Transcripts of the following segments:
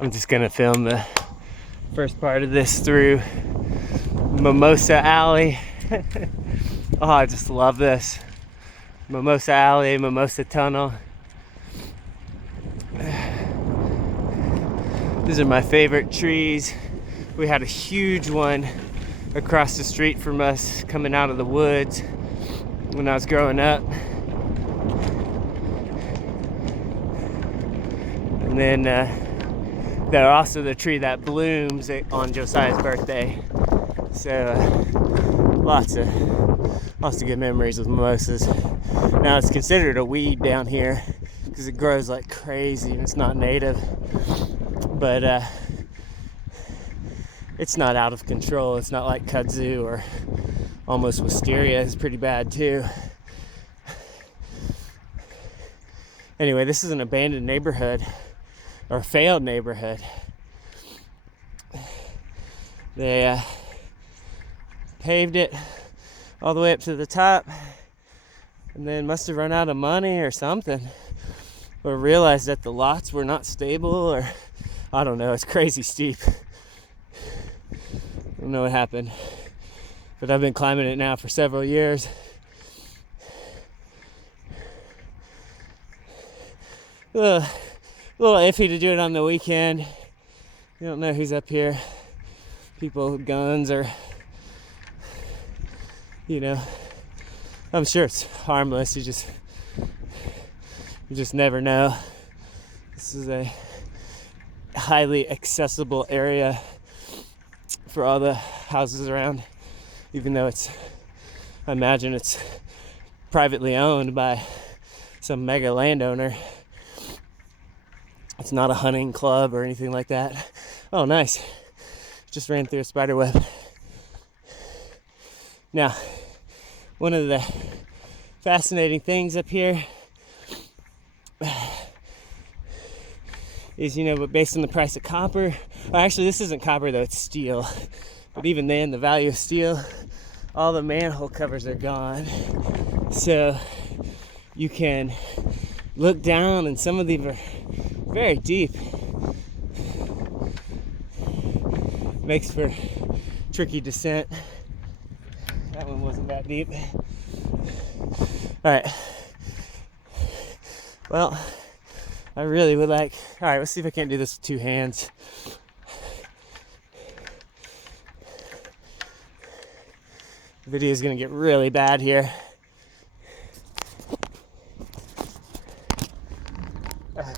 I'm just gonna film the first part of this through Mimosa Alley. Oh, I just love this. Mimosa Alley, Mimosa Tunnel. These are my favorite trees. We had a huge one across the street from us coming out of the woods when I was growing up. And then they're also the tree that blooms on Josiah's birthday. So lots of good memories with mimosas. Now it's considered a weed down here because it grows like crazy and it's not native. But it's not out of control. It's not like kudzu or almost wisteria. It's pretty bad too. Anyway, this is an abandoned neighborhood or failed neighborhood. They paved it all the way up to the top and then must have run out of money or something, or realized that the lots were not stable, or I don't know. It's crazy steep. I don't know what happened, but I've been climbing it now for several years. A little iffy to do it on the weekend. You don't know who's up here. People with guns, or I'm sure it's harmless. You just never know. This is a highly accessible area for all the houses around, even though I imagine it's privately owned by some mega landowner. It's not a hunting club or anything like that. Oh, nice. Just ran through a spider web. Now, one of the fascinating things up here is, but based on the price of copper, actually this isn't copper though, it's steel. But even then, the value of steel, all the manhole covers are gone. So you can look down, and some of these are very deep. Makes for tricky descent. That one wasn't that deep. All right. Well, I really would like... All right, let's see if I can't do this with two hands. The video is going to get really bad here. Okay.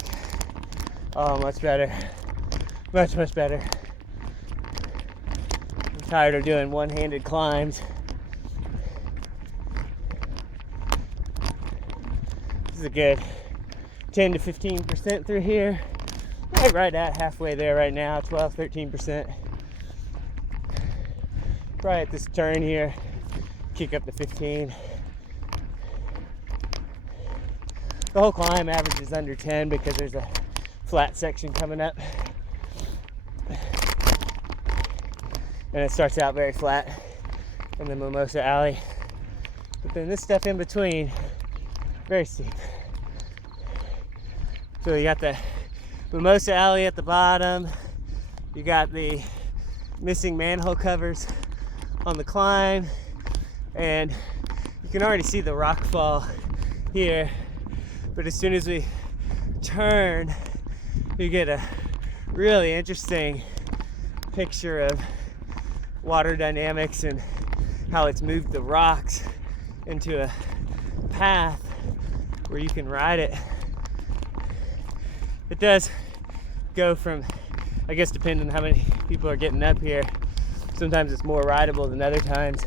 Oh, much better. Much, much better. I'm tired of doing one-handed climbs. This is a good 10 to 15% through here. Right at halfway there right now, 12, 13%. Right at this turn here, kick up to 15. The whole climb averages under 10 because there's a flat section coming up. And it starts out very flat in the Mimosa Alley. But then this stuff in between, very steep. So you got the Mimosa Alley at the bottom. You got the missing manhole covers on the climb. And you can already see the rock fall here. But as soon as we turn, you get a really interesting picture of water dynamics and how it's moved the rocks into a path where you can ride it. It does go from, I guess depending on how many people are getting up here, sometimes it's more rideable than other times.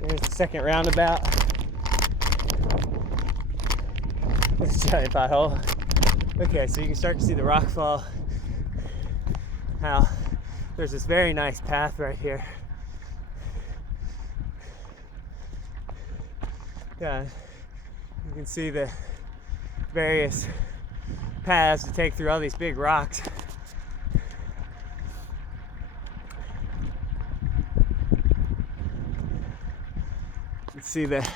There's the second roundabout. This giant pothole. Okay, so you can start to see the rock fall. How there's this very nice path right here. Yeah, you can see the various paths to take through all these big rocks. see the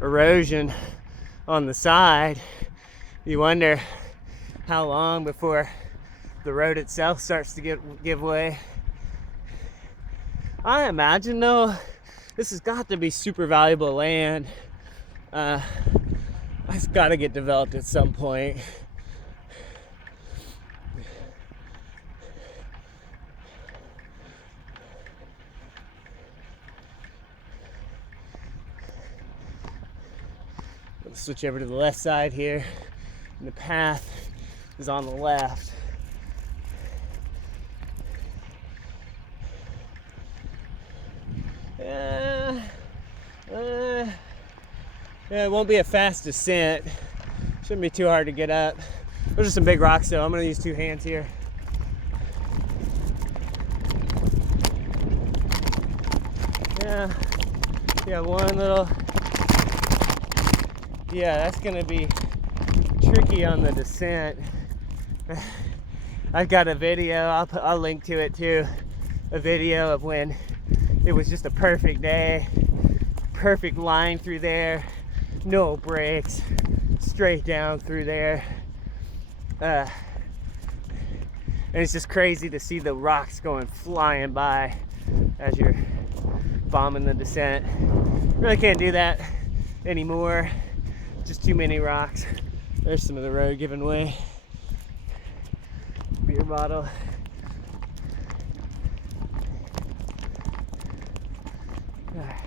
erosion on the side. You wonder how long before the road itself starts to give way. I imagine though, this has got to be super valuable land. It's got to get developed at some point. Let's switch over to the left side here, and the path is on the left. Yeah, it won't be a fast descent. Shouldn't be too hard to get up. Those are some big rocks though. I'm gonna use 2 hands here. Yeah, one little, yeah, that's gonna be tricky on the descent. I've got a video, I'll link to it too, a video of when it was just a perfect day, perfect line through there, no breaks, straight down through there. And it's just crazy to see the rocks going flying by as you're bombing the descent. Really can't do that anymore, just too many rocks. There's some of the road giving way. Beer bottle. All right.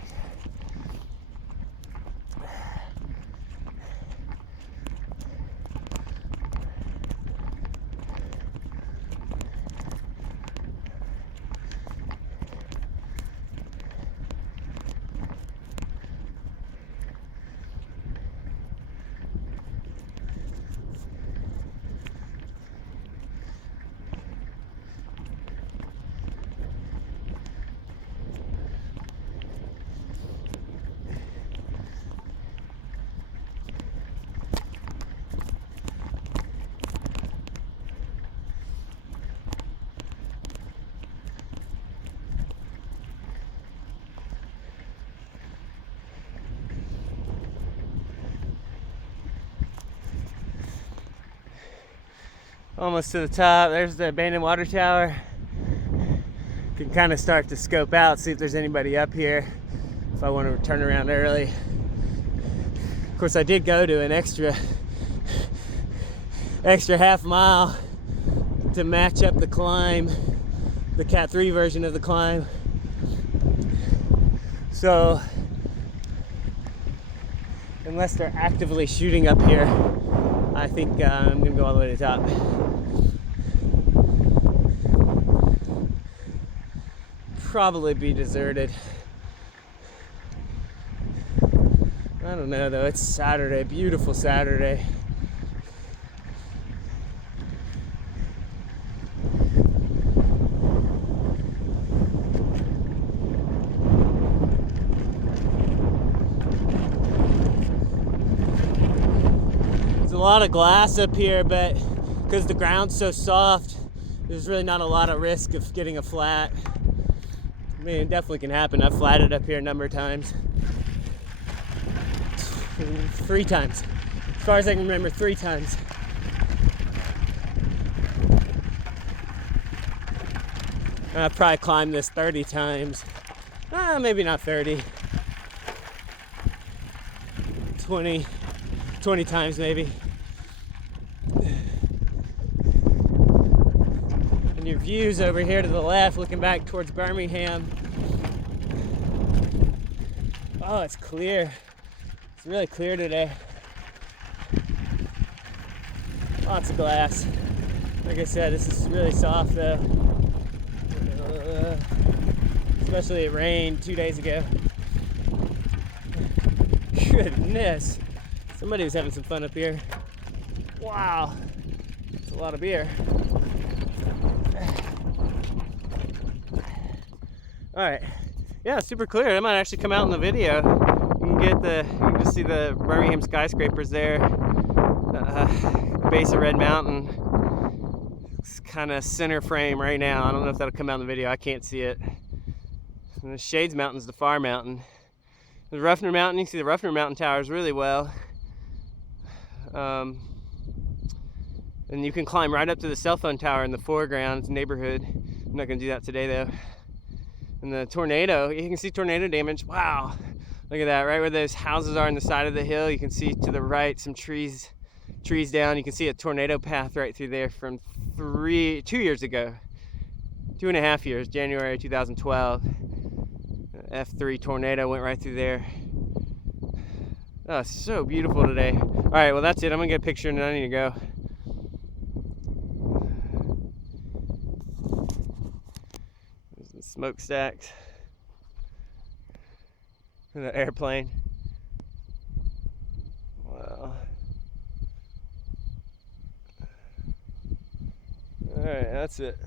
Almost to the top. There's the abandoned water tower. Can kind of start to scope out, see if there's anybody up here if I want to turn around early. Of course, I did go to an extra half mile to match up the climb, the Cat 3 version of the climb. So unless they're actively shooting up here, I think I'm gonna go all the way to the top. Probably be deserted. I don't know though, it's Saturday, beautiful Saturday. There's a lot of glass up here, but because the ground's so soft, there's really not a lot of risk of getting a flat. I mean, it definitely can happen. I've flatted up here a number of times. 3 times. As far as I can remember, 3 times. I've probably climbed this 30 times. Maybe not 30. 20 times maybe. And your views over here to the left, looking back towards Birmingham. Oh, it's clear. It's really clear today. Lots of glass. Like I said, this is really soft though. Especially it rained 2 days ago. Goodness. Somebody was having some fun up here. Wow. That's a lot of beer. Alright. Yeah, super clear. I might actually come out in the video. You can just see the Birmingham skyscrapers there. Base of Red Mountain. It's kind of center frame right now. I don't know if that'll come out in the video. I can't see it. And the Shades Mountain's the far mountain. The Ruffner Mountain, you can see the Ruffner Mountain towers really well. And you can climb right up to the cell phone tower in the foreground neighborhood. I'm not gonna do that today though. And the tornado, you can see tornado damage. Wow, look at that, right where those houses are on the side of the hill. You can see to the right some trees down. You can see a tornado path right through there from 2 years ago. 2.5 years, January 2012. F3 tornado went right through there. Oh, so beautiful today. All right, well that's it. I'm gonna get a picture and then I need to go. There's the smokestacks. And the airplane. Wow. All right, that's it.